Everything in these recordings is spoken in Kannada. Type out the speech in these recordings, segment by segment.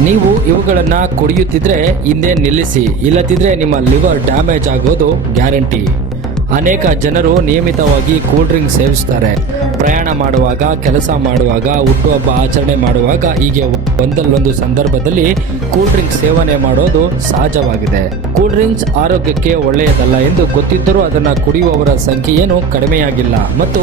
ನೀವು ಇವುಗಳನ್ನ ಕುಡಿಯುತ್ತಿದ್ರೆ ಹಿಂದೆ ನಿಲ್ಲಿಸಿ, ಇಲ್ಲದಿದ್ರೆ ನಿಮ್ಮ ಲಿವರ್ ಡ್ಯಾಮೇಜ್ ಆಗೋದು ಗ್ಯಾರಂಟಿ. ಅನೇಕ ಜನರು ನಿಯಮಿತವಾಗಿ ಕೂಲ್ ಡ್ರಿಂಕ್ ಸೇವಿಸ್ತಾರೆ. ಪ್ರಯಾಣ ಮಾಡುವಾಗ, ಕೆಲಸ ಮಾಡುವಾಗ, ಹುಟ್ಟುಹಬ್ಬ ಆಚರಣೆ ಮಾಡುವಾಗ ಹೀಗೆ ಒಂದಲ್ಲೊಂದು ಸಂದರ್ಭದಲ್ಲಿ ಕೂಲ್ ಡ್ರಿಂಕ್ ಸೇವನೆ ಮಾಡೋದು ಸಹಜವಾಗಿದೆ. ಕೂಲ್ ಡ್ರಿಂಕ್ಸ್ ಆರೋಗ್ಯಕ್ಕೆ ಒಳ್ಳೆಯದಲ್ಲ ಎಂದು ಗೊತ್ತಿದ್ದರೂ ಅದನ್ನು ಕುಡಿಯುವವರ ಸಂಖ್ಯೆ ಏನು ಕಡಿಮೆಯಾಗಿಲ್ಲ. ಮತ್ತು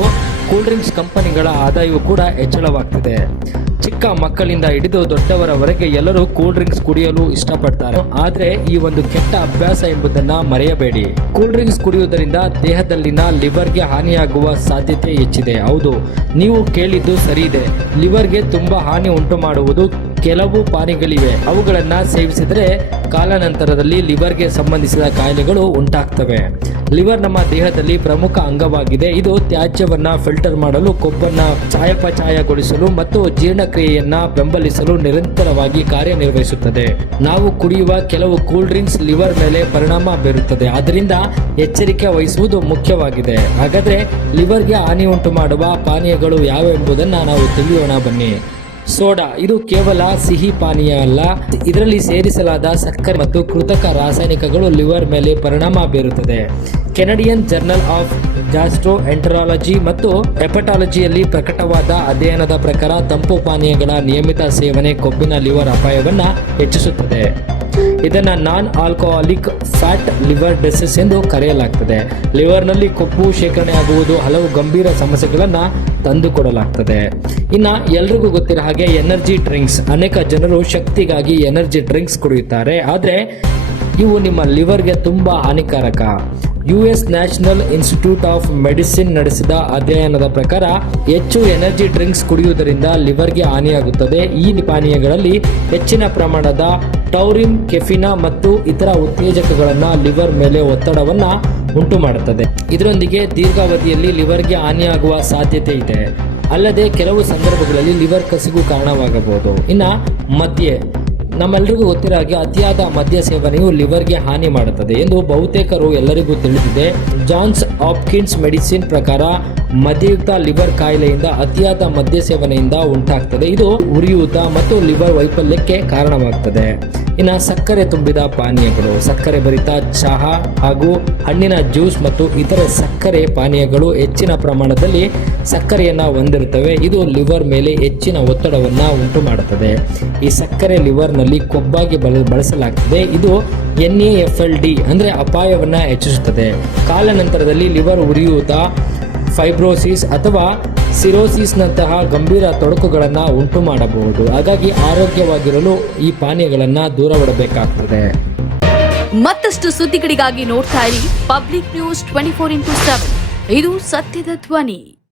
ಕೂಲ್ ಡ್ರಿಂಕ್ಸ್ ಕಂಪನಿಗಳ ಆದಾಯವೂ ಕೂಡ ಹೆಚ್ಚಳವಾಗ್ತಿದೆ. ಚಿಕ್ಕ ಮಕ್ಕಳಿಂದ ಹಿಡಿದು ದೊಡ್ಡವರವರೆಗೆ ಎಲ್ಲರೂ ಕೂಲ್ ಡ್ರಿಂಕ್ಸ್ ಕುಡಿಯಲು ಇಷ್ಟಪಡ್ತಾರೆ. ಆದ್ರೆ ಈ ಒಂದು ಕೆಟ್ಟ ಅಭ್ಯಾಸ ಎಂಬುದನ್ನ ಮರೆಯಬೇಡಿ. ಕೂಲ್ ಡ್ರಿಂಕ್ಸ್ ಕುಡಿಯುವುದರಿಂದ ದೇಹದಲ್ಲಿನ ಲಿವರ್ಗೆ ಹಾನಿಯಾಗುವ ಸಾಧ್ಯತೆ ಹೆಚ್ಚಿದೆ. ಹೌದು, ನೀವು ಕೇಳಿದ್ದು ಸರಿ ಇದೆ ಲಿವರ್ಗೆ ತುಂಬಾ ಹಾನಿ ಉಂಟು ಮಾಡುವುದು ಕೆಲವು ಪಾನಿಗಳಿವೆ. ಅವುಗಳನ್ನ ಸೇವಿಸಿದರೆ ಕಾಲಾನಂತರದಲ್ಲಿ ಲಿವರ್ಗೆ ಸಂಬಂಧಿಸಿದ ಕಾಯಿಲೆಗಳು ಉಂಟಾಗ್ತವೆ. ಲಿವರ್ ನಮ್ಮ ದೇಹದಲ್ಲಿ ಪ್ರಮುಖ ಅಂಗವಾಗಿದೆ. ಇದು ತ್ಯಾಜ್ಯವನ್ನ ಫಿಲ್ಟರ್ ಮಾಡಲು, ಕೊಬ್ಬನ್ನ ಚಾಯಪಚಾಯಗೊಳಿಸಲು ಮತ್ತು ಜೀರ್ಣಕ್ರಿಯೆಯನ್ನ ಬೆಂಬಲಿಸಲು ನಿರಂತರವಾಗಿ ಕಾರ್ಯನಿರ್ವಹಿಸುತ್ತದೆ. ನಾವು ಕುಡಿಯುವ ಕೆಲವು ಕೂಲ್ ಡ್ರಿಂಕ್ಸ್ ಲಿವರ್ ಮೇಲೆ ಪರಿಣಾಮ ಬೀರುತ್ತದೆ. ಅದರಿಂದ ಎಚ್ಚರಿಕೆ ವಹಿಸುವುದು ಮುಖ್ಯವಾಗಿದೆ. ಹಾಗಾದ್ರೆ ಲಿವರ್ಗೆ ಹಾನಿ ಉಂಟು ಮಾಡುವ ಪಾನೀಯಗಳು ಯಾವ ಎಂಬುದನ್ನ ನಾವು ತಿಳಿಯೋಣ ಬನ್ನಿ. ಸೋಡಾ. ಇದು ಕೇವಲ ಸಿಹಿ ಪಾನೀಯ ಅಲ್ಲ. ಇದರಲ್ಲಿ ಸೇರಿಸಲಾದ ಸಕ್ಕರೆ ಮತ್ತು ಕೃತಕ ರಾಸಾಯನಿಕಗಳು ಲಿವರ್ ಮೇಲೆ ಪರಿಣಾಮ ಬೀರುತ್ತದೆ. Canadian journal of gastroenterology ಮತ್ತು ಹೆಪಟಾಲಜಿಯಲ್ಲಿ ಪ್ರಕಟವಾದ ಅಧ್ಯಯನದ ಪ್ರಕಾರ ತಂಪು ಪಾನೀಯಗಳ ನಿಯಮಿತ ಸೇವನೆ ಕೊಬ್ಬಿನ ಲಿವರ್ ಅಪಾಯವನ್ನು ಹೆಚ್ಚಿಸುತ್ತದೆ. ಇದನ್ನ non alcoholic fat liver disease ಎಂದು ಕರೆಯಲಾಗ್ತದೆ. ಲಿವರ್ನಲ್ಲಿ ಕೊಬ್ಬು ಶೇಖರಣೆ ಆಗುವುದು ಹಲವು ಗಂಭೀರ ಸಮಸ್ಯೆಗಳನ್ನ ತಂದುಕೊಡಲಾಗ್ತದೆ. ಇನ್ನ ಎಲ್ರಿಗೂ ಗೊತ್ತಿರೋ ಹಾಗೆ ಎನರ್ಜಿ ಡ್ರಿಂಕ್ಸ್ ಅನೇಕ ಜನರು ಶಕ್ತಿಗಾಗಿ ಎನರ್ಜಿ ಡ್ರಿಂಕ್ಸ್ ಕುಡಿಯುತ್ತಾರೆ. ಆದರೆ ಇವು ನಿಮ್ಮ ಲಿವರ್ಗೆ ತುಂಬಾ ಹಾನಿಕಾರಕ. U S national institute of medicine ನಡೆಸಿದ ಅಧ್ಯಯನದ ಪ್ರಕಾರ ಹೆಚ್ಚು ಎನರ್ಜಿ ಡ್ರಿಂಕ್ಸ್ ಕುಡಿಯುವುದರಿಂದ ಲಿವರ್ಗೆ ಹಾನಿಯಾಗುತ್ತದೆ. ಈ ಪಾನೀಯಗಳಲ್ಲಿ ಹೆಚ್ಚಿನ ಪ್ರಮಾಣದ ಟೌರಿನ್ ಕೆಫಿನ ಮತ್ತು ಇತರ ಉತ್ತೇಜಕಗಳನ್ನು ಲಿವರ್ ಮೇಲೆ ಒತ್ತಡವನ್ನು ಉಂಟು ಮಾಡುತ್ತದೆ ಇದರೊಂದಿಗೆ ದೀರ್ಘಾವಧಿಯಲ್ಲಿ ಲಿವರ್ಗೆ ಹಾನಿಯಾಗುವ ಸಾಧ್ಯತೆ ಇದೆ. ಅಲ್ಲದೆ ಕೆಲವು ಸಂದರ್ಭಗಳಲ್ಲಿ ಲಿವರ್ ಕಸಿಗೂ ಕಾರಣವಾಗಬಹುದು. ಇನ್ನು ಮದ್ಯ ನಮ್ಮೆಲ್ಲರಿಗೂ ಗೊತ್ತಿರೋ ಹಾಗೆ ಅತಿಯಾದ ಮದ್ಯ ಸೇವನೆಯು ಲಿವರ್ಗೆ ಹಾನಿ ಮಾಡುತ್ತದೆ ಎಂದು ಬಹುತೇಕರು ಎಲ್ಲರಿಗೂ ತಿಳಿದಿದೆ. ಜಾನ್ಸ್ ಆಪ್ಕಿನ್ಸ್ ಮೆಡಿಸಿನ್ ಪ್ರಕಾರ ಮದ್ಯಯುಕ್ತ ಲಿವರ್ ಕಾಯಿಲೆಯಿಂದ ಅತಿಯಾದ ಮದ್ಯ ಸೇವನೆಯಿಂದ ಉಂಟಾಗ್ತದೆ. ಇದು ಉರಿಯೂತ ಮತ್ತು ಲಿವರ್ ವೈಫಲ್ಯಕ್ಕೆ ಕಾರಣವಾಗ್ತದೆ. ಇನ್ನು ಸಕ್ಕರೆ ತುಂಬಿದ ಪಾನೀಯಗಳು, ಸಕ್ಕರೆ ಭರಿತ ಚಹಾ ಹಾಗೂ ಹಣ್ಣಿನ ಜ್ಯೂಸ್ ಮತ್ತು ಇತರೆ ಸಕ್ಕರೆ ಪಾನೀಯಗಳು ಹೆಚ್ಚಿನ ಪ್ರಮಾಣದಲ್ಲಿ ಸಕ್ಕರೆಯನ್ನು ಹೊಂದಿರುತ್ತವೆ. ಇದು ಲಿವರ್ ಮೇಲೆ ಹೆಚ್ಚಿನ ಒತ್ತಡವನ್ನು ಉಂಟು ಮಾಡುತ್ತದೆ ಈ ಸಕ್ಕರೆ ಲಿವರ್ನಲ್ಲಿ ಕೊಬ್ಬಾಗಿ ಬಳ, ಬಳಸಲಾಗ್ತದೆ. ಇದು N A F L D ಅಂದರೆ ಅಪಾಯವನ್ನು ಹೆಚ್ಚಿಸುತ್ತದೆ. ಕಾಲಾನಂತರದಲ್ಲಿ ಲಿವರ್ ಉರಿಯೂತ ಫೈಬ್ರೋಸಿಸ್ ಅಥವಾ ಸಿರೋಸಿಸ್ನಂತಹ ಗಂಭೀರ ತೊಡಕುಗಳನ್ನು ಉಂಟು ಮಾಡಬಹುದು. ಹಾಗಾಗಿ ಆರೋಗ್ಯವಾಗಿರಲು ಈ ಪಾನೀಯಗಳನ್ನು ದೂರವಿಡಬೇಕಾಗ್ತದೆ. ಮತ್ತಷ್ಟು ಸುದ್ದಿಗಳಿಗಾಗಿ ನೋಡ್ತಾ ಇರಿ public news twenty four into seven. ಇದು ಸತ್ಯದ ಧ್ವನಿ.